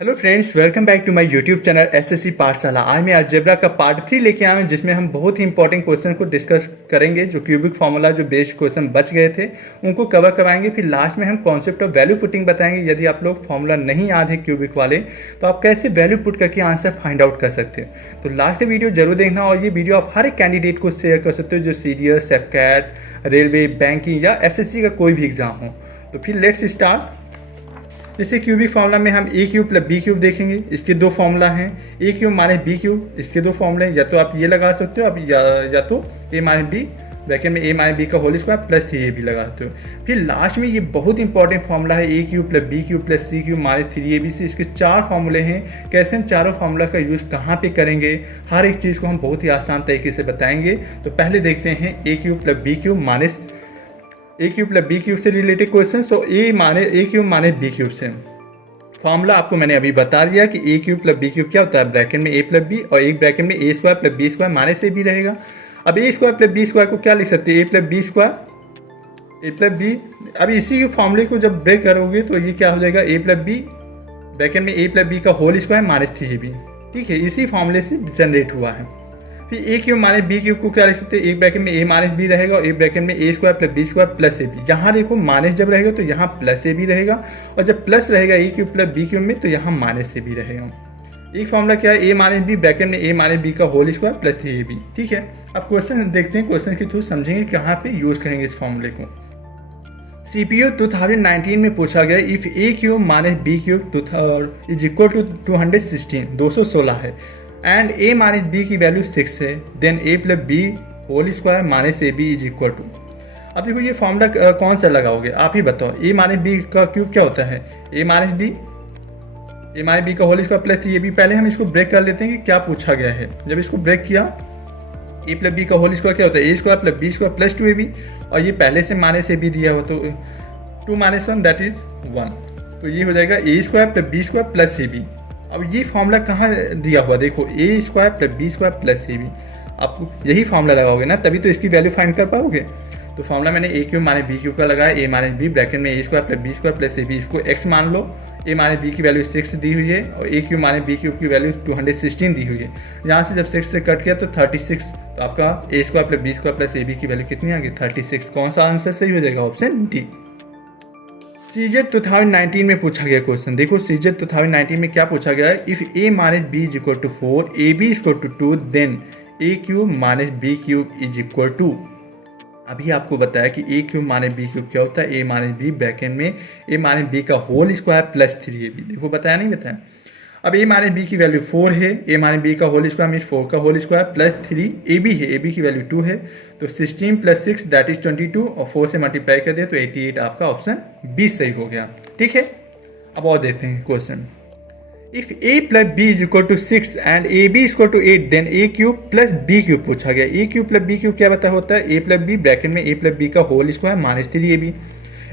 Hello friends, welcome back to my YouTube channel SSC Pathshala. आज मैं algebra का part 3 लेके आया हूँ, जिसमें हम बहुत ही इंपॉर्टेंट क्वेश्चन को डिस्कस करेंगे। जो क्यूबिक फार्मूला जो बेस्ड क्वेश्चन बच गए थे उनको कवर करवाएंगे। फिर लास्ट में हम कॉन्सेप्ट ऑफ वैल्यू पुटिंग बताएंगे। यदि आप लोग फार्मूला नहीं याद है क्यूबिक वाले, तो आप कैसे वैल्यू पुट करके आंसर फाइंड आउट कर सकते हो। तो लास्ट वीडियो जरूर देखना, और ये वीडियो आप हर एक कैंडिडेट को शेयर कर सकते हो जो सीडीएस, सेफकैट, रेलवे, बैंकिंग या एसएससी का कोई भी एग्जाम हो। तो फिर लेट्स स्टार्ट। जैसे क्यूबिक फार्मूला में हम ए क्यूब प्लस बी क्यूब देखेंगे। इसके दो फार्मूला हैं, A cube minus B cube, इसके दो फार्मूले हैं। या तो आप ये लगा सकते हो, आप या तो ए माइनस बी ब्रैकेट में ए माइनस बी का होल स्क्वायर प्लस 3 ए भी लगा सकते हो। फिर लास्ट में ये बहुत इंपॉर्टेंट फार्मूला है, A cube plus B cube plus C cube minus 3 A B C. इसके 4 फार्मूले हैं। कैसे हम चारों फार्मूला का यूज़ कहाँ पे करेंगे, हर एक चीज़ को हम बहुत ही आसान तरीके से बताएंगे। तो पहले देखते हैं A cube plus B cube minus A cube plus B cube से रिलेटेड क्वेश्चन। तो A cube minus B cube से फॉर्मूला आपको मैंने अभी बता दिया कि A cube plus B cube क्या होता है। ब्रैकेट में ए प्लस बी और एक ब्रैकेट में A square plus B square minus A भी रहेगा। अब A square plus B square को क्या लिख सकते हैं, A plus B square, A plus B. अब इसी के फॉर्मूले को जब ब्रेक करोगे तो ये क्या हो जाएगा, ए प्लस बी ब्रैकेट में ए प्लस बी का होल स्क्वायर माइनस 3 बी। ठीक है, इसी फॉर्मूले से जनरेट हुआ है। फिर ए क्यूब माइनस बी क्यूब को क्या लिख सकते हैं, एक ब्रैकेट में ए माइनस बी रहेगा और एक ब्रैकेट में A square plus B square plus A B. यहाँ देखो माइनस जब रहेगा तो यहाँ प्लस ए बी रहेगा, और जब प्लस रहेगा A cube plus B cube में तो यहाँ माइनस ए बी रहेगा। एक फॉर्मूला क्या है, ए माइनस बी ब्रैकेट में ए माइनस बी का whole square plus 3 A B. ठीक है, अब क्वेश्चन देखते हैं, क्वेश्चन के थ्रू समझेंगे कहाँ पे यूज करेंगे इस फॉर्मूले को। सीपीयू 2019 में पूछा गया, if A cube minus B cube is equal to 216 है एंड ए माइनस बी की वैल्यू 6 है, then A plus B whole square minus A B is equal to. अब देखो ये फॉर्मूला कौन सा लगाओगे, आप ही बताओ। ए माइनस बी का क्यूब क्या होता है, ए माइनस बी का whole square plus 3 A B. पहले हम इसको ब्रेक कर लेते हैं कि क्या पूछा गया है। जब इसको ब्रेक किया, ए प्लस बी का होल स्क्वायर क्या होता है, A square plus B square plus 2 A B, और ये पहले से माइनस ए बी दिया हुआ, तो 2 माइनस 1 दैट इज 1। तो ये हो जाएगा A square plus B square plus A B. अब ये फॉर्मूला कहाँ दिया हुआ, देखो A square plus B square plus A B. आपको यही फॉर्मूला लगाओगे ना, तभी तो इसकी वैल्यू फाइंड कर पाओगे। तो फॉर्मूला मैंने A cube minus B cube का लगाया, ए माइनस बी ब्रैकेट में A square plus B square plus A B. इसको एक्स मान लो। ए माइनस बी की वैल्यू 6 दी हुई है और A cube minus B cube की वैल्यू 216 दी हुई है। यहाँ से जब 6 से कट किया तो 36, तो आपका A square plus B square plus A B की वैल्यू कितनी आ गई, 36। कौन सा आंसर सही हो जाएगा, ऑप्शन डी। सीजेट 2019 में पूछा गया क्वेश्चन, देखो सीजेट 2019 में क्या पूछा गया है, if A minus B is equal to 4, A B is equal to 2, then A cube minus B cube is equal to. अभी आपको बताया कि A cube minus B cube क्या होता है, ए माइनस बी ब्रैकेट में ए माइनस बी का whole square plus 3 A B. देखो बताया नहीं बताया। अब ए माइनस बी की वैल्यू 4 है, ए माइनस बी का होल स्क्वायर मीन्स 4 का whole square plus 3 A B है, ए बी की वैल्यू 2 है, तो 16 प्लस 6 दैट इज 22, और 4 से मल्टीप्लाई कर दिया तो 88। आपका ऑप्शन बी सही हो गया। ठीक है, अब और देखते हैं question. If A plus B is equal to 6 and A B is equal to 8, then A cube plus B cube पूछा गया। A cube plus B cube क्या बता होता है, ए प्लस बी ब्रैकेट में ए प्लस बी का whole square minus 3 A B.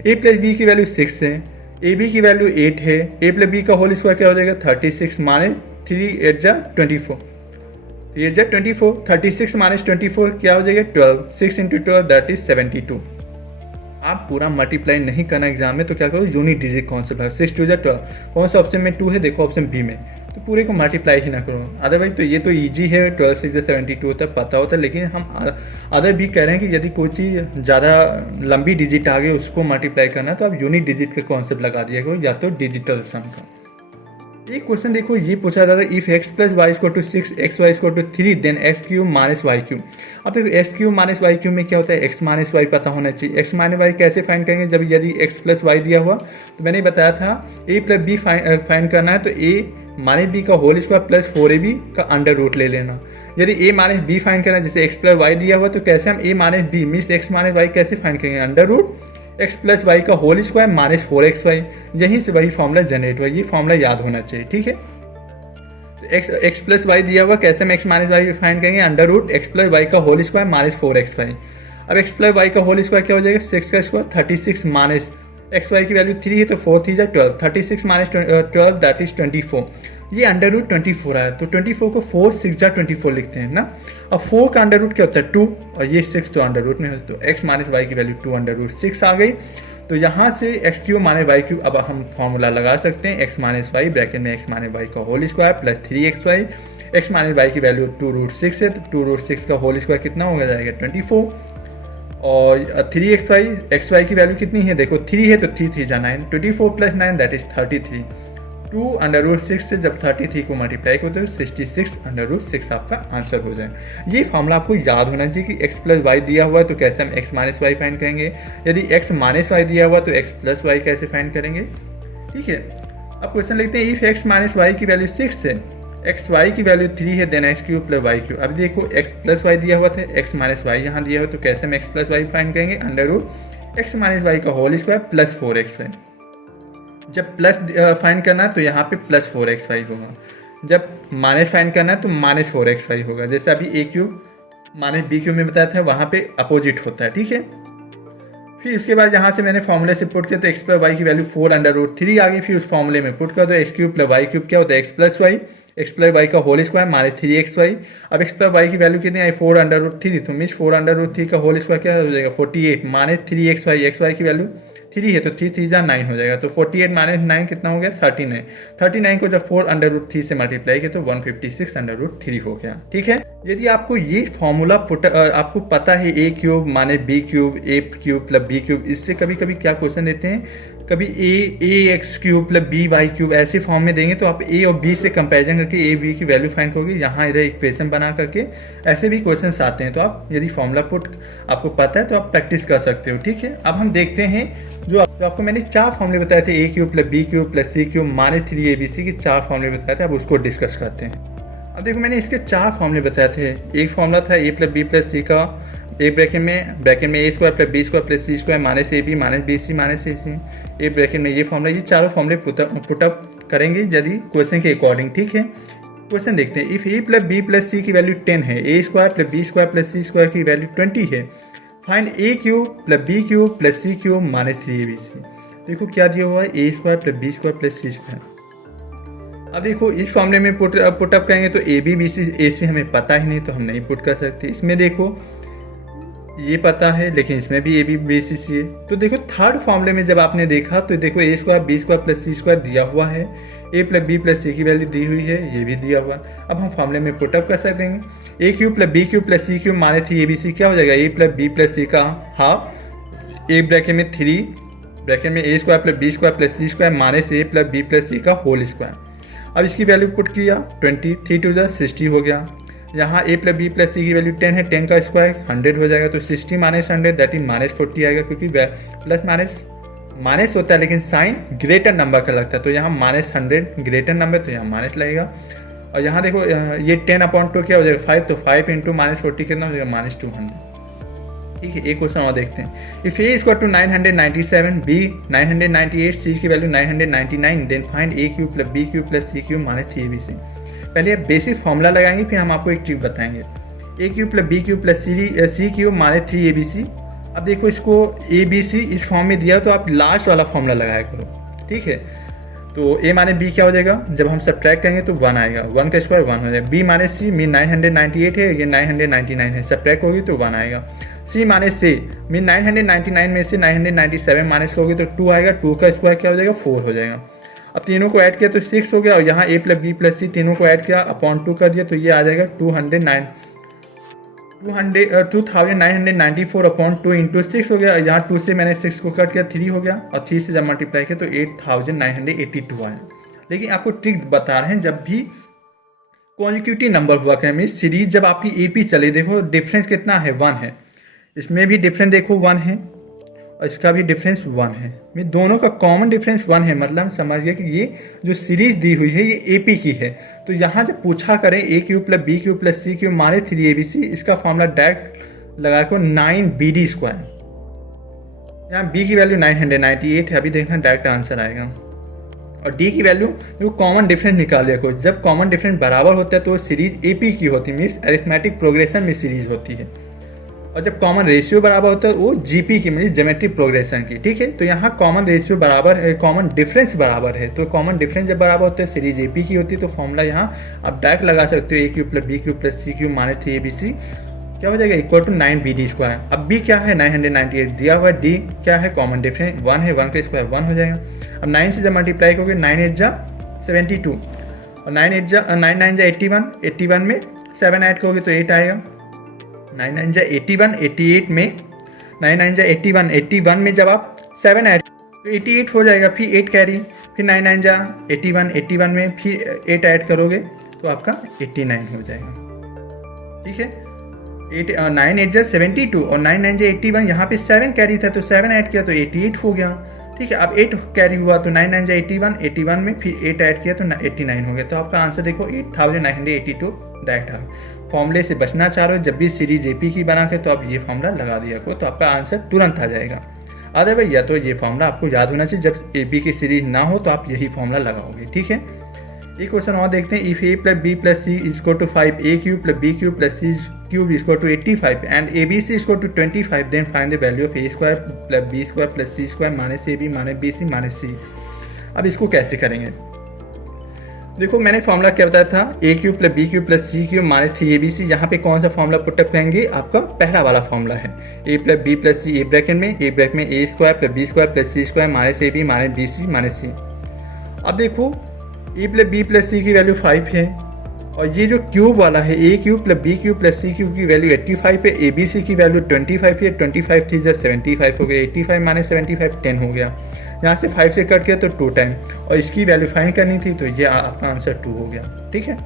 A plus B की value 6 है, ए बी की वैल्यू 8 है, ए प्लस बी का होल स्क्वायर क्या हो जाएगा, 36 माइनस 3 8 जा 24, 3 जा 24, 36 माइनस 24 क्या हो जाएगा 12, 6 इंटू 12 दैट इज 72। आप पूरा मल्टीप्लाई नहीं करना एग्जाम में, तो क्या करो, यूनिट डिजिट कॉन्सेप्ट है, 6 2 जा 12। कौन सा ऑप्शन में 2 है, देखो ऑप्शन बी में, तो पूरे को मल्टीप्लाई ही ना करो। अदरवाइज तो ये तो ईजी है, 12 6 जा 72 होता है, पता होता है। लेकिन हम अदर भी कह रहे हैं कि यदि कोई चीज़ ज़्यादा लंबी डिजिट आ गई उसको मल्टीप्लाई करना, तो आप यूनिट डिजिट का कॉन्सेप्ट लगा दिया करो, या तो डिजिटल सम का। एक क्वेश्चन देखो, ये पूछा जाता है, if x plus Y equal to 6, X Y equal to 3, then X cube minus Y cube. अब देखो X cube minus Y cube में क्या होता है, एक्स माइनस वाई पता होना चाहिए। एक्स माइनस वाई कैसे फाइंड करेंगे, जब यदि एक्स प्लस वाई दिया हुआ, तो मैंने बताया था ए प्लस बी फाइंड करना है, तो ए माइनस बी का whole square plus 4 A B का अंडर रूट ले लेना। यदि ए माइनस बी फाइंड करना है, जैसे एक्स प्लस वाई दिया हुआ, तो कैसे हम A minus B means X minus Y कैसे फाइंड करेंगे, under root X plus Y का होल स्क्वायर माइनस 4xy। यहीं से वही फॉर्मूला जनरेट हुआ, ये फॉर्मूला याद होना चाहिए। ठीक है, एक्स प्लस वाई दिया हुआ, कैसे हम एक्स माइनस वाई फाइंड करेंगे, under root X plus Y का होल स्क्वायर माइनस 4xy। अब एक्स प्लस वाई का होल स्क्वायर क्या हो जाएगा, 6 का स्क्वायर 36 माइनस एक्स वाई की वैल्यू 3 है, तो 4 3 जा 12, 36 माइनस 12 दैट इज 24। ये अंडर रूट 24 आया, तो 24 को 4 6 जा 24 लिखते हैं ना। अब 4 का अंडर रूट क्या होता है 2, और ये 6 तो अंडर रूट में है, तो एक्स माइनस वाई की वैल्यू 2 अंडर रूट 6 आ गई। तो यहाँ से X cube minus Y cube अब हम फॉर्मूला लगा सकते हैं, एक्स माइनस वाई ब्रैकेट में एक्स माने वाई का whole square plus 3xy, X minus Y की वैल्यू 2√6 है तो 2√6 का होल स्क्वायर कितना हो जाएगा 24, और 3xy xy की वैल्यू कितनी है देखो 3 है तो 3 जा 9, 24 प्लस 9 दैट इज 33, 2√6 से जब 33 को मल्टीप्लाई करते हो 66√6 आपका आंसर हो जाए। ये फॉर्मूला आपको याद होना चाहिए कि x प्लस वाई दिया हुआ है तो कैसे हम x माइनस वाई फाइंड करेंगे, यदि x माइनस वाई दिया हुआ तो x प्लस वाई कैसे फाइंड करेंगे। ठीक है, अब क्वेश्चन लिखते हैं इफ x माइनस वाई की वैल्यू 6 है, एक्स वाई की वैल्यू 3 है, then X cube plus Y cube. अब देखो x प्लस वाई दिया हुआ था, x माइनस वाई यहाँ दिया हुआ तो कैसे हम x प्लस वाई फाइंड करेंगे, √x माइनस वाई का होल स्क्वायर प्लस 4xy। जब प्लस फाइंड करना है तो यहाँ पे प्लस 4xy होगा, जब माइनस फाइंड करना है तो माइनस 4xy होगा। जैसे अभी a cube minus B cube में बताया था वहाँ पे अपोजिट होता है। ठीक है, फिर इसके बाद यहाँ से मैंने फॉर्मूले से पुट किया तो x प्लस वाई की वैल्यू 4√3 आ गई, फिर उस फॉर्मूले में पुट कर दो x cube plus Y cube क्या होता है x प्लस वाई का होल स्क्वायर माइनस 3xy। अब x प्लस वाई की वैल्यू कितनी आई 4√3 तो मीन्स 4√3 का होल स्क्वायर क्या हो जाएगा 48 माइनस 3xy, xy की वैल्यू 3 है तो 3 जा 9 हो जाएगा, तो 48 माइनस 9 कितना हो गया 39, 39 को जब 4√3 से मल्टीप्लाई किया तो 156√3 हो गया। ठीक है, यदि आपको ये फॉर्मूला आपको पता है a क्यूब माने b cube a cube plus b cube, इससे कभी कभी क्या क्वेश्चन देते हैं, कभी a x cube plus b y cube ऐसे फॉर्म में देंगे तो आप a और b से कंपैरिजन करके a b की वैल्यू फाइंड करोगे, यहाँ इधर इक्वेशन बना करके ऐसे भी क्वेश्चंस आते हैं। तो आप यदि फॉर्मूला पुट आपको पता है तो आप प्रैक्टिस कर सकते हो। ठीक है, अब हम देखते हैं जो आपको मैंने 4 फॉर्मूले बताए थे a cube plus b cube plus c cube minus 3abc के 4 फॉर्मूले बताए थे, अब उसको डिस्कस करते हैं। अब देखो मैंने इसके 4 फॉर्मूले बताए थे, एक फॉर्मूला था a plus b plus c का, ए ब्रैकेट में A square plus B square plus C square minus A B minus B C minus C C, a bracket में ये फॉर्मूला, ये चारों फॉर्मूले पुटअप करेंगे यदि क्वेश्चन के अकॉर्डिंग। ठीक है, क्वेश्चन देखते हैं, if A plus B plus C की वैल्यू 10 है, A square plus B square plus C square की वैल्यू 20 है, find A cube plus B cube plus C cube minus 3abc। देखो क्या दिया हुआ है A square plus B square plus C square. अब देखो इस फॉर्मूले में पुटअप करेंगे तो ए बी बी सी ए सी हमें पता ही नहीं तो हम नहीं पुट कर सकते। इसमें देखो ये पता है लेकिन इसमें भी ए बी बी सी सी है, तो देखो थर्ड फॉर्मूले में जब आपने देखा तो देखो A square B square plus C square दिया हुआ है, A plus B plus C की वैल्यू दी हुई है, ये भी दिया हुआ है। अब हम फॉर्मूले में पुटअप कर सकेंगे, A cube plus B cube plus C cube minus 3abc क्या हो जाएगा, A plus B plus C का हाफ, ए ब्रैकेट में 3 ब्रैकेट में A square plus B square plus C square minus A plus B plus C का whole square. अब इसकी value put किया 20, 3 2 60 हो गया। यहाँ ए प्लस बी प्लस सी की वैल्यू 10 है, 10 का स्क्वायर 100 हो जाएगा, तो 60 माइनस 100 दैट इज माइनस 40 आएगा, क्योंकि प्लस माइनस होता है लेकिन साइन ग्रेटर नंबर का लगता है, तो यहाँ माइनस 100 ग्रेटर नंबर तो यहाँ माइनस लगेगा। और यहाँ देखो ये 10/2 क्या हो जाएगा 5, तो 5 इंटू माइनस 40 कितना हो जाएगा माइनस 200। ठीक है, एक क्वेश्चन और देखते हैं, if A equal to 997, B 998, C की value 999, then find A cube plus B cube plus C cube minus 3abc। पहले बेसिक फॉर्मूला लगाएंगे फिर हम आपको एक ट्रिक बताएंगे, A cube plus B cube plus C cube minus 3abc। अब देखो इसको ए बी सी इस फॉर्म में दिया तो आप लास्ट वाला फॉर्मूला लगाया करो। ठीक है, तो ए माने बी क्या हो जाएगा, जब हम सब्ट्रैक्ट करेंगे तो 1 आएगा, 1 का स्क्वायर 1 हो जाएगा, बी माने सी मीन 998 है, ये 999 है, सब्ट्रैक्ट होगी तो 1 आएगा, सी माने से मीन 999 में से 997 माइनस करोगे तो 2 आएगा, 2 का स्क्वायर क्या हो जाएगा 4 हो जाएगा। अब तीनों को ऐड किया तो 6 हो गया, और यहाँ ए प्लस बी प्लस सी तीनों को ऐड किया अपॉन 2 कर दिया तो ये आ जाएगा 2994 अपॉन 2 इंटू 6 हो गया। यहाँ 2 से मैंने 6 को कट किया 3 हो गया, और 3 से जब मल्टीप्लाई किया तो 8982 आया। लेकिन आपको ट्रिक बता रहे हैं, जब भी कॉन्जिक्यूटिव नंबर हुआ करें मीन सीरीज जब आपकी एपी चले, देखो डिफरेंस कितना है 1 है, इसमें भी डिफरेंस देखो 1 है और इसका भी डिफरेंस 1 है, मीन दोनों का कॉमन डिफरेंस 1 है, मतलब समझ गए कि ये जो सीरीज दी हुई है ये एपी की है। तो यहाँ जब पूछा करें A cube plus B cube plus C cube minus 3abc, इसका फॉर्मूला डायरेक्ट लगा को 9bd स्क्वायर, यहाँ बी की वैल्यू 998 है, अभी देखना डायरेक्ट आंसर आएगा। और डी की वैल्यू जो कॉमन डिफरेंस निकाल लिया को, जब कॉमन डिफरेंस बराबर होता है तो वो सीरीज एपी की होती है, मीन्स अरिथमेटिक प्रोग्रेशन में सीरीज होती है, और जब कॉमन रेशियो बराबर होता है वो जीपी की मीन्स ज्योमेट्रिक प्रोग्रेशन की। ठीक है, तो यहाँ कॉमन रेशियो बराबर है, कॉमन डिफरेंस बराबर है, तो कॉमन डिफरेंस जब बराबर होता है सीरीज एपी की होती है, तो फॉर्मूला यहाँ आप डायरेक्ट लगा सकते हो A cube plus B cube plus C cube minus 3abc, क्या हो जाएगा, इक्वल टू 9BD²। अब b क्या है 998 दिया हुआ, d क्या है कॉमन डिफरेंस 1 है, 1 का स्क्वायर 1 हो जाएगा। अब 9 से जब मल्टीप्लाई करोगे 9 8 जा 72 और 9 9 जा 81, 81 में 7 ऐड करोगे तो 8 आएगा। 9 9 जा 81, 88 में 9 9 जा 81, 81 में जब आप 7 ऐड तो 88 हो जाएगा, फिर 8 कैरी, फिर 9 9 जा 81, 81 में फिर 8 ऐड करोगे तो आपका 89 हो जाएगा। ठीक है, 9 8 जा 72 और 9 9 जा 81, यहाँ पे 7 कैरी था तो 7 ऐड किया तो 88 हो गया। ठीक है, अब 8 कैरी हुआ तो 9 9 जा 81, 81 में फिर 8 ऐड किया तो 89 हो गया। तो आपका आंसर देखो 8982 डायरेक्ट आ गया। फॉर्मूले से बचना चाह रहे हो जब भी सीरीज एपी की बना के तो आप ये फॉर्मूला लगा दिया करो तो आपका आंसर तुरंत आ जाएगा। अदरवाइज या तो ये फॉर्मूला आपको याद होना चाहिए, जब ए बी की सीरीज ना हो तो आप यही फॉर्मूला लगाओगे। ठीक है, एक क्वेश्चन और देखते हैं। If A plus B plus C is equal to 5, A cube plus B cube plus C cube is equal to 85 and A B C is equal to 25, then find the value of A square plus B square plus C square minus A B minus B C minus C. अब इसको कैसे करेंगे, देखो मैंने formula क्या बताया था, A cube plus B cube plus C cube minus 3abc। यहाँ पे कौन सा फॉर्मूला पुटअप करेंगे, आपका पहला वाला फॉर्मूला है A plus B plus C, a bracket में A square plus B square plus C square minus A B minus B C minus C. अब देखो A plus B plus C की value 5 है और ये जो क्यूब वाला है A cube plus B cube plus C cube की वैल्यू 85 है, ए बी सी की वैल्यू 25 है, 25 थी जस्ट 75 हो गया, 85 माइनस 75 10 हो गया। यहाँ से 5 से कट किया तो 2 टाइम और इसकी वैल्यू फाइंड करनी थी तो ये आपका आंसर 2 हो गया। ठीक है,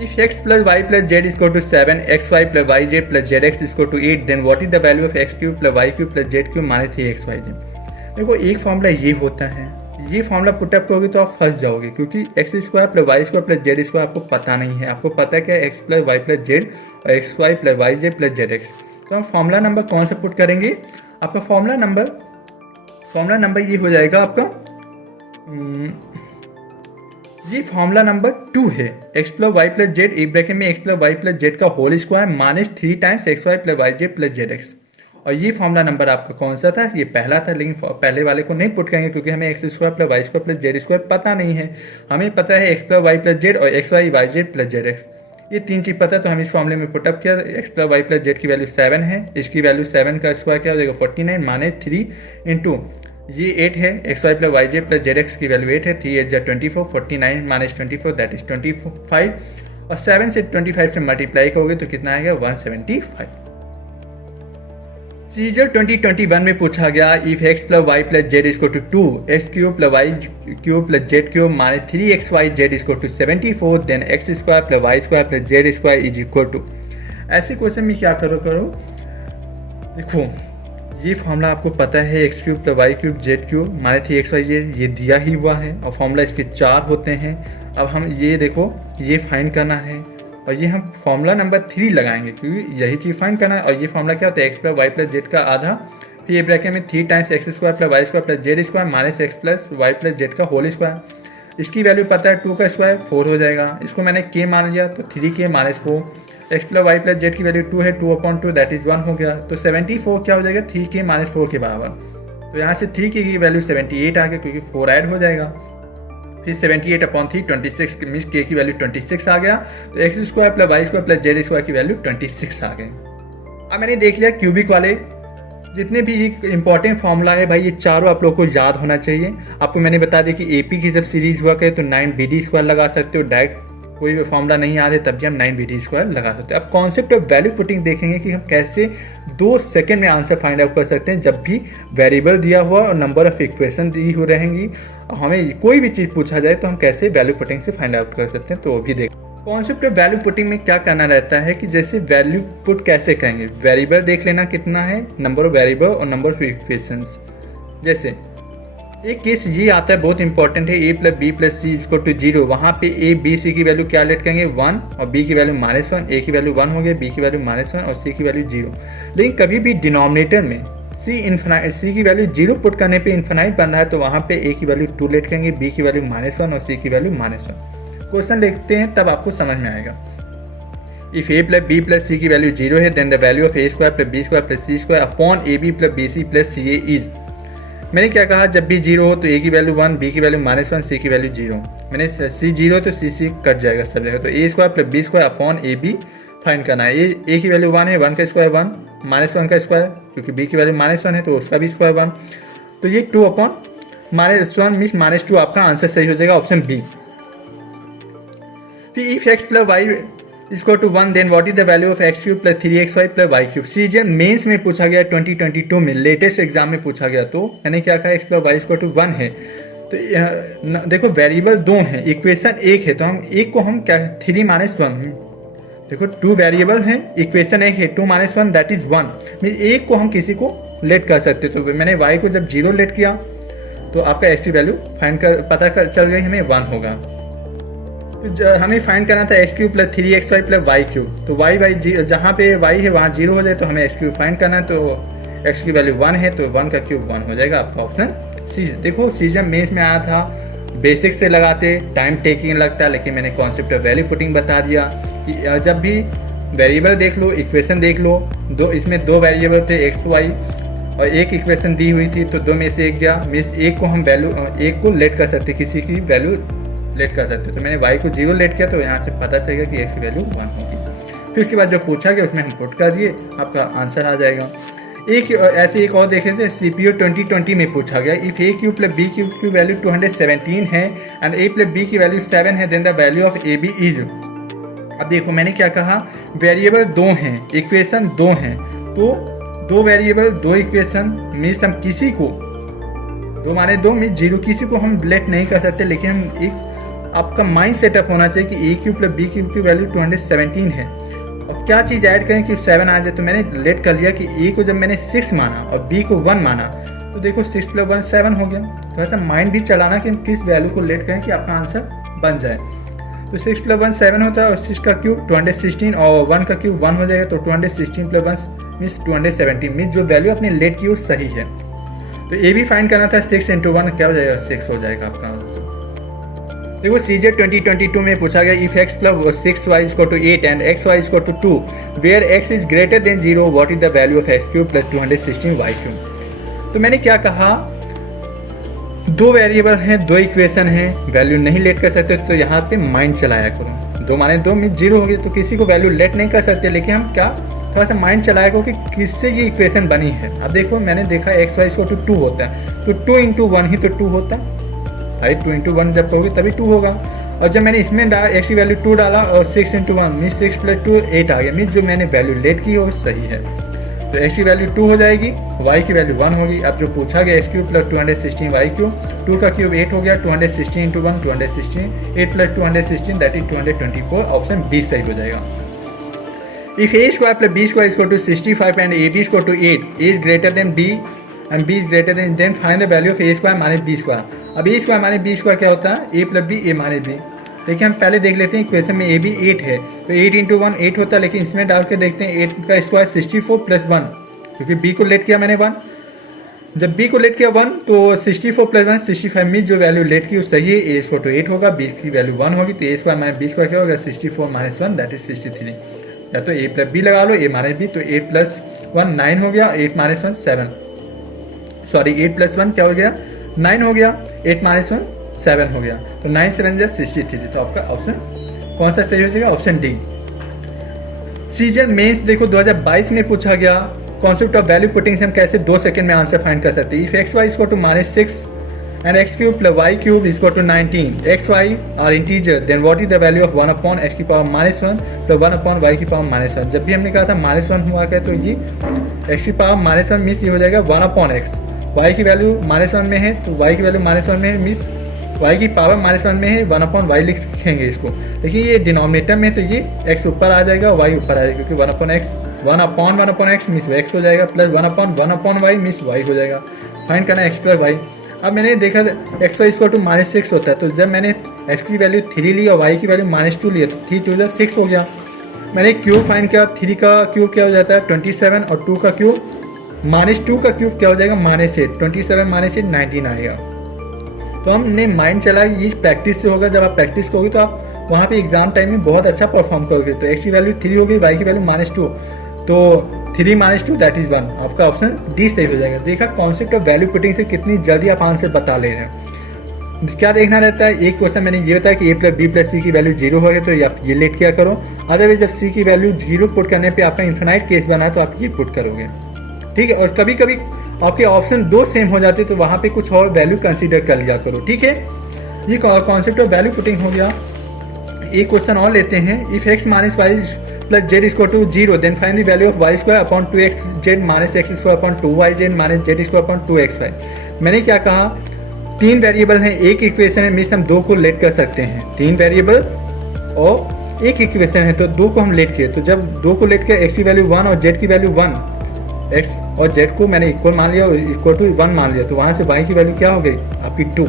if x plus Y plus Z is equal to 7, xy plus Y Z plus Z X is equal to 8, then what is the value of x cube plus Y cube plus Z cube minus 3xyz। देखो एक formula ये होता है, ये formula put up करोगे तो आप फंस जाओगे क्योंकि X square plus Y square plus Z square आपको पता नहीं है। आपको पता है क्या, X plus Y plus Z और X Y plus Y Z plus Z X. तो हम फॉर्मूला नंबर कौन सा पुट करेंगे, आपका फॉर्मूला नंबर ये हो जाएगा आपका, ये फॉर्मूला नंबर 2 है, X plus Y plus Z a bracket में X plus Y plus Z का whole square minus 3 times X Y plus Y Z plus Z X. और ये फॉर्मूला नंबर आपका कौन सा था, ये पहला था, लेकिन पहले वाले को नहीं पुट करेंगे क्योंकि हमें X square plus Y square plus Z square पता नहीं है। हमें पता है X plus Y plus Z और X Y Y Z plus Z X, ये 3 चीज़ पता है। तो हम इस फॉर्मूले में पुटअप किया, X plus Y plus Z की वैल्यू 7 है, इसकी वैल्यू 7 का स्क्वायर क्या हो जाएगा 49 माइनस 3 इंटू ये 8 है, X Y plus Y Z plus Z X की वैल्यू 8 है, 3 8 जा 24, 49 माइनस 24 दैट इज 25 और 7 से 25 से मल्टीप्लाई करोगे तो कितना आएगा 175। सीजर 2021 में पूछा गया if x plus Y plus Z is equal to 2, X cube plus Y cube plus Z cube minus 3xy is equal to 74, then X square plus Y square plus Z square is equal to. ऐसे question में क्या करो देखो ये formula आपको पता है, X cube plus Y cube Z cube minus 3xy ये दिया ही हुआ है और फॉर्मूला इसके 4 होते हैं। अब हम ये देखो ये फाइंड करना है और ये हम फॉर्मूला नंबर 3 लगाएंगे क्योंकि यही चीज़ फाइंड करना है। और ये फॉर्मूला क्या होता है, X plus Y plus Z का आधा, फिर ये ब्रैकेट में 3 times X square plus Y square plus Z square minus X plus Y plus Z का होल स्क्वायर। इसकी वैल्यू पता है 2 का स्क्वायर 4 हो जाएगा, इसको मैंने k मान लिया तो 3k minus 4, X plus Y plus Z की वैल्यू 2 है, 2/2 दैट इज 1 हो गया। तो 74 क्या हो जाएगा 3k माइनस 4 के बराबर। तो यहाँ से 3k की वैल्यू 78 आ गया क्योंकि 4 ऐड हो जाएगा, फिर 78/3 26 मीन्स k की वैल्यू 26 आ गया। तो X square plus Y square plus Z square की वैल्यू 26 आ गई। अब मैंने देख लिया क्यूबिक वाले जितने भी इंपॉर्टेंट फॉर्मूला है भाई ये चारों आप लोग को याद होना चाहिए। आपको मैंने बता दिया कि एपी की जब सीरीज हुआ करे तो 9BD² लगा सकते हो, डायरेक्ट कोई भी फॉर्मूला नहीं याद है तब भी हम 9BD² लगा सकते हैं। अब कॉन्सेप्ट ऑफ वैल्यू पुटिंग देखेंगे कि हम कैसे 2 सेकंड में आंसर फाइंड आउट कर सकते हैं जब भी वेरिएबल दिया हुआ और नंबर ऑफ इक्वेशन दी हुई रहेंगी। हमें कोई भी चीज़ पूछा जाए तो हम कैसे वैल्यू पुटिंग से फाइंड आउट कर सकते हैं तो वो भी देखें। कॉन्सेप्ट ऑफ वैल्यू पुटिंग में क्या करना रहता है कि जैसे वैल्यू पुट कैसे करेंगे, वेरिएबल देख लेना कितना है, नंबर ऑफ वेरिएबल और नंबर ऑफ इक्वेशंस। जैसे एक केस ये आता है बहुत इंपॉर्टेंट है, a plus B plus C equal to 0, वहाँ पे a b c की वैल्यू क्या लेट करेंगे 1 और b की वैल्यू -1, a की वैल्यू 1 हो गया, b की वैल्यू -1 और c की वैल्यू 0। लेकिन कभी भी डिनोमिनेटर में c की वैल्यू 0 पुट करने पे इन्फिनाइट बन रहा है तो वहाँ पे a की वैल्यू 2 लेट करेंगे, b की वैल्यू -1 और c की वैल्यू -1। क्वेश्चन लिखते हैं तब आपको समझ में आएगा। If a plus B plus C की वैल्यू 0 है then the value of a square plus B square plus C square upon ab plus bc plus ca is. मैंने क्या कहा, जब भी जीरो हो तो ए की वैल्यू 1, बी की वैल्यू -1, सी की वैल्यू 0। मैंने सी 0 तो सी कट जाएगा सब जगह, तो A square plus B square upon A B find करना है। ए की वैल्यू 1 है, 1 का स्क्वायर 1, -1 का स्क्वायर, क्योंकि बी की वैल्यू -1 है तो उसका भी स्क्वायर 1, तो ये 2 अपॉन -1 मीन्स -2 आपका आंसर सही हो जाएगा, ऑप्शन बी। फिर if x plus Y equal to 1 then what is the value of X cube plus 3xy plus Y cube. सीजन मेंस में पूछा गया 2022 में, लेटेस्ट एग्जाम में पूछा गया, तो मैंने क्या कहा, X plus Y equal to 1 है, तो देखो वेरिएबल 2 है, इक्वेशन 1 है, तो हम एक को हम क्या 3 - 1, देखो 2 वेरिएबल है, इक्वेशन 1 है, 2 - 1 दैट इज 1, मीन एक को हम किसी को लेट कर सकते, तो मैंने y को जब 0 लेट किया तो आपका x की वैल्यू फाइंड कर पता कर चल गई, हमें 1 होगा। तो हमें फाइंड करना था x cube plus 3xy plus Y cube, तो y जहाँ पे y है वहाँ 0 हो जाए, तो हमें x क्यूब फाइंड करना है, तो x की वैल्यू 1 है, तो 1 का क्यूब 1 हो जाएगा आपका ऑप्शन सी। देखो सीजन मेंस में आया था, बेसिक से लगाते टाइम टेकिंग लगता है, लेकिन मैंने कॉन्सेप्ट ऑफ वैल्यू पुटिंग बता दिया कि जब भी वेरिएबल देख लो, इक्वेशन देख लो, इसमें 2 वेरिएबल थे एक्स वाई और एक इक्वेशन दी हुई थी, तो 2 में से एक गया, मीन्स एक को हम वैल्यू एक को लेट कर सकते, किसी की वैल्यू लेट कर सकते, तो मैंने y को 0 लेट किया, तो यहाँ से पता चलेगा कि x की वैल्यू 1 होगी। फिर उसके बाद जो पूछा गया उसमें हम पुट कर दिए, आपका आंसर आ जाएगा। ऐसे एक और देख रहे थे, CPO 2020 में पूछा गया, if a cube plus B cube की वैल्यू 217 है एंड a प्लस बी की वैल्यू 7 है, then the value of A B is. अब देखो मैंने क्या कहा, वेरिएबल 2 हैं, इक्वेशन 2 हैं, तो 2 वेरिएबल 2 इक्वेशन मीन्स हम किसी को 2 माने 2 मीन्स 0 किसी को हम लेट नहीं कर सकते, लेकिन हम एक आपका माइंड सेटअप होना चाहिए कि A cube plus B cube की वैल्यू 217 है, और क्या चीज़ ऐड करें कि 7 आ जाए, तो मैंने लेट कर लिया कि ए को जब मैंने 6 माना और बी को 1 माना, तो देखो 6 + 1 7 हो गया। थोड़ा सा माइंड भी चलाना कि हम किस वैल्यू को लेट करें कि आपका आंसर बन जाए, तो 6 + 1 7 होता है, और 6 का क्यूब 216 और 1 का क्यूब 1 हो जाएगा, तो 216 + 1 मीन्स 217 मीन्स जो वैल्यू आपने लेट की वो सही है। तो ए भी फाइंड करना था, 6 × 1 क्या हो जाएगा, 6 हो जाएगा आपका आंसर। देखो CJ 2022 में पूछा गया, if x plus 6y equal to 8 and xy equal to 2 where x is greater than 0 what is the value of x cube plus 216y cube. तो मैंने क्या कहा, 2 वेरिएबल हैं, 2 इक्वेशन हैं, वैल्यू नहीं लेट कर सकते, तो यहाँ पे माइंड चलाया करो, 2 माने 2 में 0 हो गया, तो किसी को वैल्यू लेट नहीं कर सकते, लेकिन हम क्या थोड़ा सा माइंड चलाया करो कि किससे ये इक्वेशन बनी है। अब देखो मैंने देखा xy इक्वल टू 2 होता है, तो 2 × 1 ही तो 2 होता है, भाई 2 × 1 जब कहोगे तभी 2 होगा, और जब मैंने इसमें डाला x की वैल्यू 2 डाला और 6 × 1 मीन 6 + 2 8 आ गया, मीन जो मैंने वैल्यू लेट की वो सही है, तो x की वैल्यू 2 हो जाएगी, y की वैल्यू 1 होगी। अब जो पूछा गया x cube plus 216 y cube, 2 का क्यूब 8 हो गया, 216 × 1 216, 8 + 216 दैट इज 224, ऑप्शन बी सही हो जाएगा। If a square plus b square equal to 65 and ab equal to 8, a is greater than b and b is greater than find the value of a square minus b square. अब a square minus b square क्या होता है, a plus b a minus b। देखिए हम पहले देख लेते हैं, क्वेश्चन में a b 8 है, तो 8 × 1 8 होता है, लेकिन इसमें डाल के देखते हैं 8 का स्क्वायर 64 + 1, क्योंकि b को लेट किया मैंने 1, जब b को लेट किया 1 तो 64 + 1 65 में जो वैल्यू लेट की वो सही है, a इक्वल टू 8 होगा, b की वैल्यू 1 होगी, तो a square minus b square क्या होगा, 64 - 1 दैट इज 63, या तो a प्लस b लगा लो, a माइनस b, तो 8 + 1 9 हो गया, 8 - 1 7, सॉरी 8 + 1 क्या हो गया 9 हो गया, 8 - 1 7 हो गया, तो 9 7 = 63, तो आपका ऑप्शन कौन सा सही हो जाएगा, ऑप्शन डी। सीजन मेंस देखो 2022 में पूछा गया, कॉन्सेप्ट ऑफ वैल्यू पुटिंग से हम कैसे 2 सेकंड में आंसर फाइंड कर सकते हैं। If X Y equal to -6 and x cube plus y cube equal to 19, xy are integer, then what is the value of 1 upon x की power -1 plus 1 upon y की power -1। जब भी हमने कहा था -1 हुआ क्या, तो ये x की पावर -1 मीन्स ये हो जाएगा 1 अपॉन x, y की वैल्यू -1 में है, तो y की वैल्यू -1 में है, मीन्स y की पावर -1 में है, 1 अपॉन y लिखेंगे इसको। देखिए ये डिनोमिनेटर में, तो ये x ऊपर आ जाएगा, y ऊपर आ जाएगा, क्योंकि 1 अपॉन x मीन्स x हो जाएगा, plus 1 upon y means y हो जाएगा। फाइंड करना x प्लस y। अब मैंने देखा x इक्वल टू -6 होता है, तो जब मैंने x की वैल्यू 3 ली और y की वैल्यू -2 लिया, तो 3 × 2 = 6 हो गया। मैंने क्यूब फाइंड किया, 3 का क्यूब क्या हो जाता है 27, और 2 का क्यूब -2 का क्यूब क्या हो जाएगा -8, 27 - 8 19 आएगा। तो हमने माइंड चला, ये प्रैक्टिस से होगा, जब आप प्रैक्टिस करोगे तो आप वहाँ पे एग्जाम टाइम में बहुत अच्छा परफॉर्म करोगे। तो x की वैल्यू 3 हो गई, y की वैल्यू -2, तो 3 माइनस 2 दैट इज 1, आपका ऑप्शन डी सही हो जाएगा। देखा कॉन्सेप्ट ऑफ वैल्यू पुटिंग से कितनी जल्दी आप आंसर बता ले रहे हैं। क्या देखना रहता है, एक क्वेश्चन मैंने ये बताया कि a plus B plus C की वैल्यू 0 हो गई तो आप ये लेट किया करो, अदरवाइज जब सी की वैल्यू 0 पुट करने पे आपका इन्फिनाइट केस बना तो आप ये पुट करोगे, ठीक है। और कभी कभी आपके ऑप्शन 2 सेम हो जाते तो वहाँ पे कुछ और वैल्यू कंसीडर कर लिया करो, ठीक है। ये कॉन्सेप्ट ऑफ वैल्यू पुटिंग हो गया। एक क्वेश्चन और लेते हैं, if X minus Y plus Z equal to 0 then find the value of Y square upon 2x Z minus X square upon 2y Z minus Z square upon 2x Y. मैंने क्या कहा, 3 variable हैं, एक equation है, means हम 2 को late कर सकते हैं। 3 वेरिएबल और एक इक्वेशन है तो 2 को हम लेट किए, तो जब 2 को लेट किया, x की वैल्यू 1 और z की वैल्यू 1, x और z को मैंने इक्वल मान लिया और इक्वल टू 1 मान लिया, तो वहाँ से y की वैल्यू क्या हो गई आपकी 2।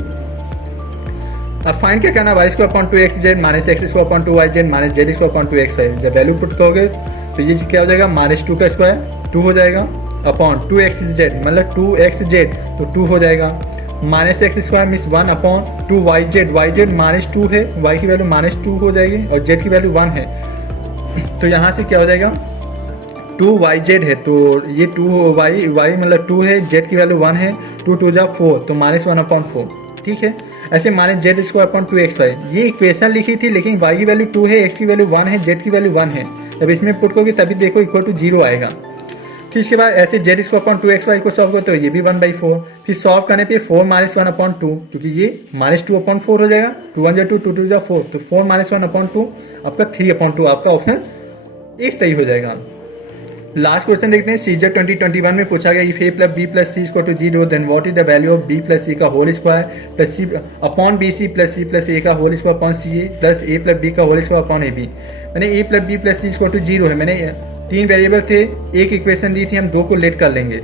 अब फाइंड क्या करना, Y square upon 2x Z minus X square upon 2y Z minus Z square upon 2x Y. जब वैल्यू पुट करोगे तो ये क्या हो जाएगा, माइनस 2 का स्क्वायर 2 हो जाएगा अपॉन 2x जेड मतलब 2x जेड तो 2 हो जाएगा, minus X square means 1 upon 2y Z minus 2 है, y की वैल्यू माइनस 2 हो जाएगी और z की वैल्यू 1 है, तो यहाँ से क्या हो जाएगा 2y जेड है तो ये 2y मतलब 2 है, z की वैल्यू 1 है, 2 2 जा 4 तो माइनस 1 अपॉन 4, ठीक है। ऐसे minus Z square upon 2x Y, ये इक्वेशन लिखी थी लेकिन y की वैल्यू 2 है, x की वैल्यू 1 है, z की वैल्यू 1 है, जब इसमें पुट करोगे तभी देखो इक्वल टू 0 आएगा। फिर इसके बाद ऐसे z square upon 2x y को सॉल्व करो तो ये भी 1/4, फिर सॉल्व करने पे 4 माइनस 1 अपॉन 2 क्योंकि ये माइनस 2 अपॉन 4 हो जाएगा, 2 1 जा 2 2 2 जा 4 तो 4 माइनस 1 अपॉन 2 आपका 3 अपॉन 2, आपका ऑप्शन एक सही हो जाएगा। लास्ट क्वेश्चन देखते हैं, सीजर 2021 में पूछा गया if A plus B plus C equal to 0 then what is the value of B plus C का whole square plus C upon B C plus A का whole square upon C A plus A plus B का whole square upon A B. मैंने A plus B plus C equal to 0 है, मैंने 3 variable थे, एक equation दी थी, हम 2 को लेट कर लेंगे,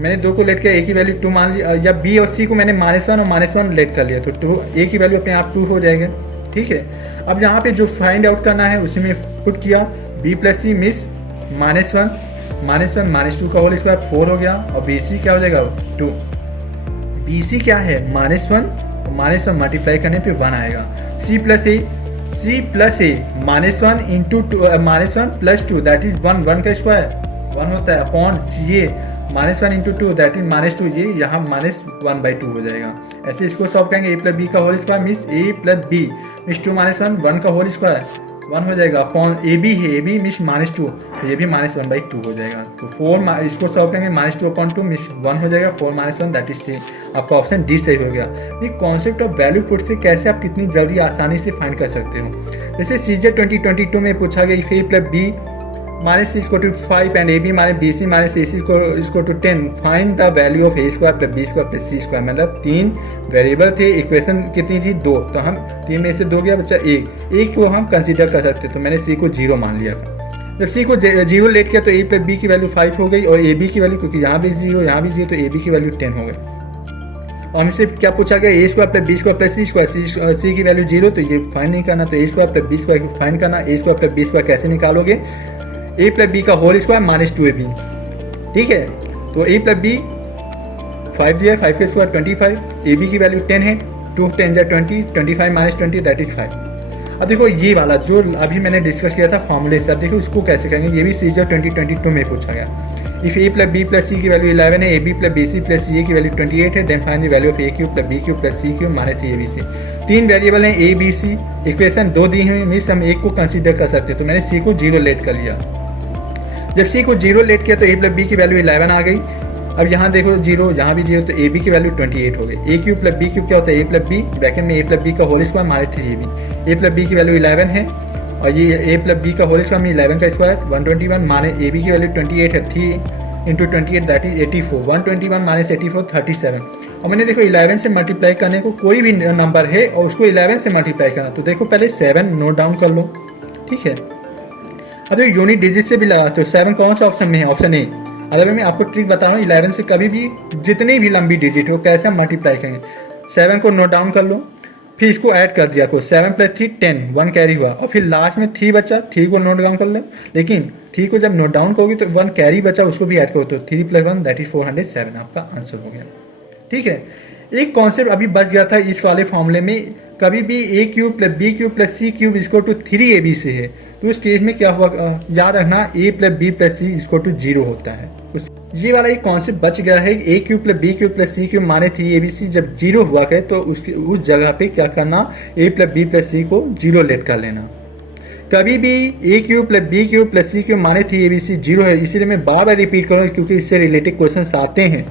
मैंने 2 को लेट किया, ए की वैल्यू 2 मान लिया, या बी और सी को मैंने -1 और -1 लेट कर लिया तो 2 ए की वैल्यू अपने आप 2 हो जाएगा, ठीक है। अब यहाँ पे जो फाइंड आउट करना है उसी में पुट किया, बी प्लस सी मिस -1 माइनस 2 का होल स्क्वायर 4 हो गया और बी सी क्या हो जाएगा 2, बी सी क्या है -1 मल्टीप्लाई करने पे 1 आएगा, c plus a -1 into -1 plus 2 that is 1 का स्क्वायर 1 होता है upon C a -1 into 2 that is -2, ये यहाँ -1/2 हो जाएगा। ऐसे इसको सॉल्व करेंगे, ए प्लस बी का whole square means A plus B means 2 - 1 का होल स्क्वायर 1 हो जाएगा अपॉन ए बी है, ए बी मीन्स -2 तो ये भी -1/2 हो जाएगा, तो 4 इसको सॉल्व करेंगे -2 अपॉन 2 मीन्स 1 हो जाएगा, 4 - 1 दैट इज 3, आपका ऑप्शन डी सही हो गया। ये कॉन्सेप्ट ऑफ वैल्यू पुट से कैसे आप कितनी जल्दी आसानी से फाइंड कर सकते हो। जैसे सीजर 2022 में पूछा गया if A plus b minus c equal to 5 and A B minus B C minus a c equal to 10 find the value of A square plus B square plus C square. मतलब 3 variable थे, equation कितनी थी 2, तो हम 3 में से 2 गया बच्चा एक को हम कंसीडर कर सकते, तो मैंने सी को 0 मान लिया। जब सी को 0 लेट किया तो ए प्लस बी की वैल्यू 5 हो गई और ए बी की वैल्यू, क्योंकि यहाँ भी 0 यहाँ भी 0 तो ए बी की वैल्यू 10 हो गई। और हमसे क्या पूछा गया A square plus B square plus C square, C की वैल्यू 0 तो ये फाइंड नहीं करना, तो A square plus B square find करना, A square plus B square कैसे निकालोगे, ए प्लस बी का होल स्क्वायर -2ab, ठीक है। तो ए प्लस बी 5 दिया है, 5 का स्क्वायर 25, ए बी की वैल्यू 10 है, 2 10 जा 20, 25 - 20 दैट इज 5। अब देखो ये वाला जो अभी मैंने डिस्कस किया था फॉर्मूले से, अब देखो उसको कैसे करेंगे, ये भी सीजर 2022 में पूछा गया। If A plus B plus C की वैल्यू 11 है, A B plus B C plus C A की वैल्यू 28 है, then find the value of A cube plus B cube plus C cube -3 ABC। 3 variable हैं A B C, equation 2 दी हुई means हम एक को consider कर सकते हैं, तो मैंने सी को 0 लेट कर लिया। जब सी को 0 लेट किया तो ए प्लस बी की वैल्यू 11 आ गई। अब यहाँ देखो 0 यहाँ भी 0 तो ए बी की वैल्यू 28 हो गई। ए क्यूब प्लस बी क्यूब क्या होता है, ए प्लस बी ब्रैकेट में ए प्लस बी का होल स्क्वायर -3ab। ए प्लस बी की वैल्यू 11 है और ये ए प्लस बी का होल स्क्वायर में 11 का स्क्वायर 121 माने ए बी की वैल्यू 28 है, 3 × 28 दैट इज 84, 121 - 84 37। और मैंने देखो 11 से मल्टीप्लाई करने को कोई भी नंबर है और उसको 11 से मल्टीप्लाई करना, तो देखो पहले 7 नोट डाउन कर लो, ठीक है। अब यूनिट डिजिट से भी लगाते हो, 7 कौन सा ऑप्शन में है, ऑप्शन ए। अगर मैं आपको ट्रिक बता रहा हूँ 11 से कभी भी जितनी भी लंबी डिजिट हो कैसे मल्टीप्लाई करेंगे, 7 को नोट डाउन कर लो, फिर इसको ऐड कर दिया करो, 7 + 3 10, 1 कैरी हुआ और फिर लास्ट में 3 बचा, 3 को नोट डाउन कर लो, लेकिन 3 को जब नोट डाउन करोगे तो 1 कैरी बचा उसको भी ऐड करो, तो 3 + 1 दैट इज 407, आपका आंसर हो गया, ठीक है। एक कॉन्सेप्ट अभी बच गया था इस वाले फॉर्मूले में, कभी भी A cube plus B cube plus C cube इसको टू 3ab है, तो उस केस में क्या हुआ, याद रखना ए प्लस बी प्लस सी इसको टू 0 होता है। ये वाला एक कॉन्सेप्ट बच गया है, A cube plus B cube plus C cube माने 3abc जब 0 हुआ है तो उसकी उस जगह पे क्या करना, A plus B plus C को 0 लेट कर लेना। कभी भी A cube plus B cube plus C cube माने 3abc 0 है, इसीलिए मैं बार बार रिपीट करूँगा क्योंकि इससे रिलेटेड क्वेश्चन आते हैं।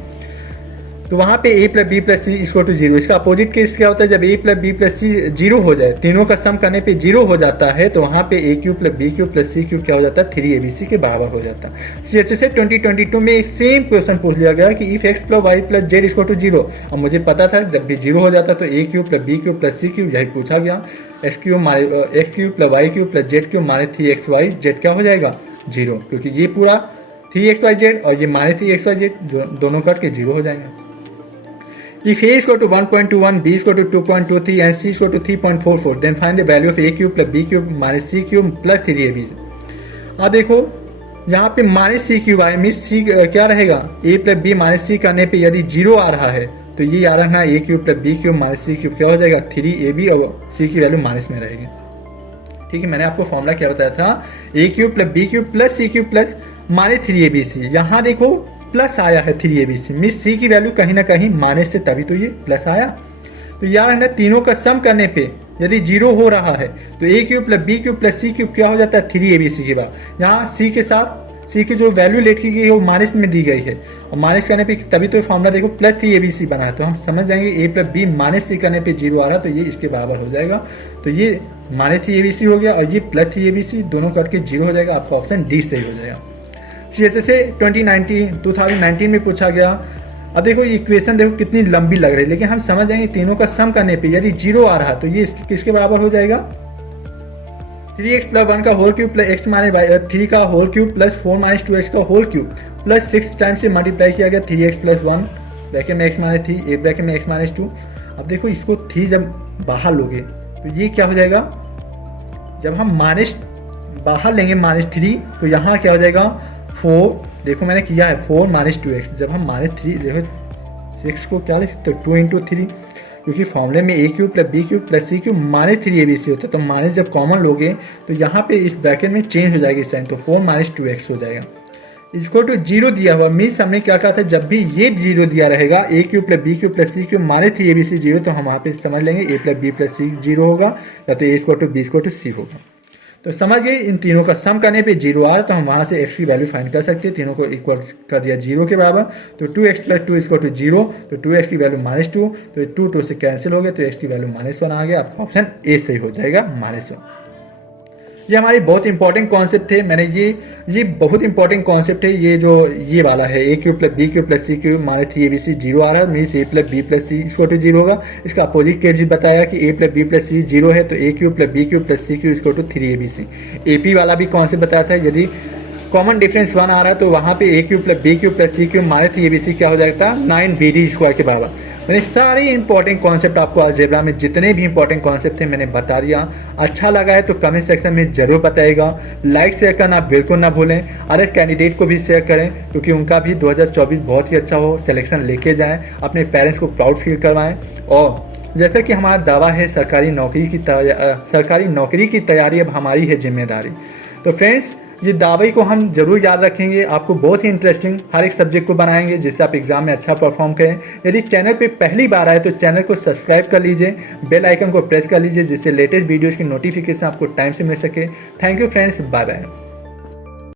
तो वहाँ पे A plus B plus C equal to 0, इसका अपोजिट केस क्या होता है, जब A plus B plus C 0 हो जाए, तीनों का सम करने पे 0 हो जाता है, तो वहाँ पे A cube plus B cube plus C cube क्या हो जाता है, 3abc के बराबर हो जाता है। CHSL 2022 में एक सेम क्वेश्चन पूछ लिया गया कि if x plus Y plus Z equal to 0, अब मुझे पता था जब भी 0 हो जाता तो A cube plus B cube plus C cube, यही पूछा गया, X cube plus Y cube plus Z cube माने 3xy जेड क्या हो जाएगा 0, क्योंकि ये पूरा 3xyz और ये माने 3xyz दोनों कट के 0 हो जाएंगे। If a is equal to 1.21, b is equal to 2.23 and c is equal to 3.44, then find the value of a cube plus b cube minus c cube plus 3ab। अब देखो यहाँ पे minus c cube आए, mean सी क्या रहेगा, a plus b minus सी करने पे यदि 0 आ रहा है तो ये आ रहा है a cube plus B cube minus c cube क्या हो जाएगा 3ab और c की वैल्यू माइनस में रहेगी। ठीक है, मैंने आपको फॉर्मूला क्या बताया था, a cube plus B cube plus C cube plus minus 3abc, यहाँ देखो प्लस आया है 3abc, मिस सी की वैल्यू कहीं ना कहीं माइनस से तभी तो ये प्लस आया। तो यार है ना, तीनों का सम करने पे यदि 0 हो रहा है तो A cube plus B cube plus C cube क्या हो जाता है 3abc के बाद, यहाँ सी के साथ सी की जो वैल्यू लेट की गई है वो माइनस में दी गई है और माइनस करने पे तभी तो फॉर्मूला देखो प्लस 3abc बना है, तो हम समझ जाएंगे ए प्लस बी माइनस सी करने पे 0 आ रहा है तो ये इसके बराबर हो जाएगा। तो ये माइनस 3abc हो गया और ये प्लस 3abc दोनों करके 0 हो जाएगा, आपका ऑप्शन डी सही हो जाएगा। CHSL 2019 में पूछा गया। अब देखो ये इक्वेशन देखो कितनी लंबी लग रही है, लेकिन हम समझ जाएंगे तीनों का सम करने पे यदि 0 आ रहा तो ये किसके बराबर हो जाएगा, 3x प्लस 1 का whole cube plus x minus 3 का whole cube plus 4 minus 2x का होल क्यूब प्लस 6 टाइम से मल्टीप्लाई किया गया 3x प्लस 1 ब्रैकेट में x माइनस 3 एक ब्रैकेट में x माइनस 2। अब देखो इसको 3 जब बाहर लोगे तो ये क्या हो जाएगा, जब हम माइनस बाहर लेंगे -3 तो यहाँ क्या हो जाएगा 4, देखो मैंने किया है 4 माइनस 2x, जब हम -3 देखो 6 को क्या लिख सकते 2 इंटू 3, क्योंकि फॉर्मूले में A cube plus B cube plus C cube minus 3abc होता है, तो माइनस जब कॉमन लोगे तो यहाँ पे इस ब्रैकेट में चेंज हो जाएगी साइन, तो 4 माइनस 2x हो जाएगा। इसको टू 0 दिया हुआ मीन्स हमने क्या कहा था, जब भी ये 0 दिया रहेगा A cube plus B cube plus C cube minus 3abc 0, तो हम वहाँ पे समझ लेंगे A plus B plus C 0 होगा या तो A square to B square to C होगा। तो समझ गए, इन तीनों का सम करने पे 0 आ रहा तो हम वहाँ से x की वैल्यू फाइंड कर सकते हैं, तीनों को इक्वल कर दिया 0 के बराबर, तो 2x प्लस 2 इक्वल टू 0, तो 2x की वैल्यू -2, तो 2 से कैंसिल हो गया तो x की वैल्यू -1 आ गया, आपका ऑप्शन ए सही हो जाएगा -1। ये हमारे बहुत इंपॉर्टेंट कॉन्सेप्ट थे, मैंने ये बहुत इंपॉर्टेंट कॉन्सेप्ट है, ये जो ये वाला है A cube plus B cube plus C cube minus 3abc 0 आ रहा है, means A plus B plus C equal to 0 होगा। इसका अपोजिट केस भी बताया कि A plus B plus C 0 है तो A cube plus B cube plus C cube equal to 3abc। AP वाला भी कॉन्सेप्ट बताया था, यदि कॉमन डिफरेंस 1 आ रहा है तो वहाँ पे A cube plus B cube plus C cube minus 3abc क्या हो जाएगा 9bd स्क्वायर के बराबर। मैंने सारे इंपॉर्टेंट कॉन्सेप्ट आपको अलजेब्रा में जितने भी इंपॉर्टेंट कॉन्सेप्ट थे मैंने बता दिया। अच्छा लगा है तो कमेंट सेक्शन में जरूर बताइएगा, लाइक शेयर करना बिल्कुल ना भूलें, अदर कैंडिडेट को भी शेयर करें क्योंकि उनका भी 2024 बहुत ही अच्छा हो, सिलेक्शन लेके जाएं, अपने पेरेंट्स को प्राउड फील करवाएं। और जैसा कि हमारा दावा है सरकारी नौकरी की तैयारी अब हमारी है जिम्मेदारी। तो फ्रेंड्स ये दावे को हम जरूर याद रखेंगे, आपको बहुत ही इंटरेस्टिंग हर एक सब्जेक्ट को बनाएंगे जिससे आप एग्जाम में अच्छा परफॉर्म करें। यदि चैनल पे पहली बार आए तो चैनल को सब्सक्राइब कर लीजिए, बेल आइकन को प्रेस कर लीजिए जिससे लेटेस्ट वीडियोज़ की नोटिफिकेशन आपको टाइम से मिल सके। Thank you friends, bye bye.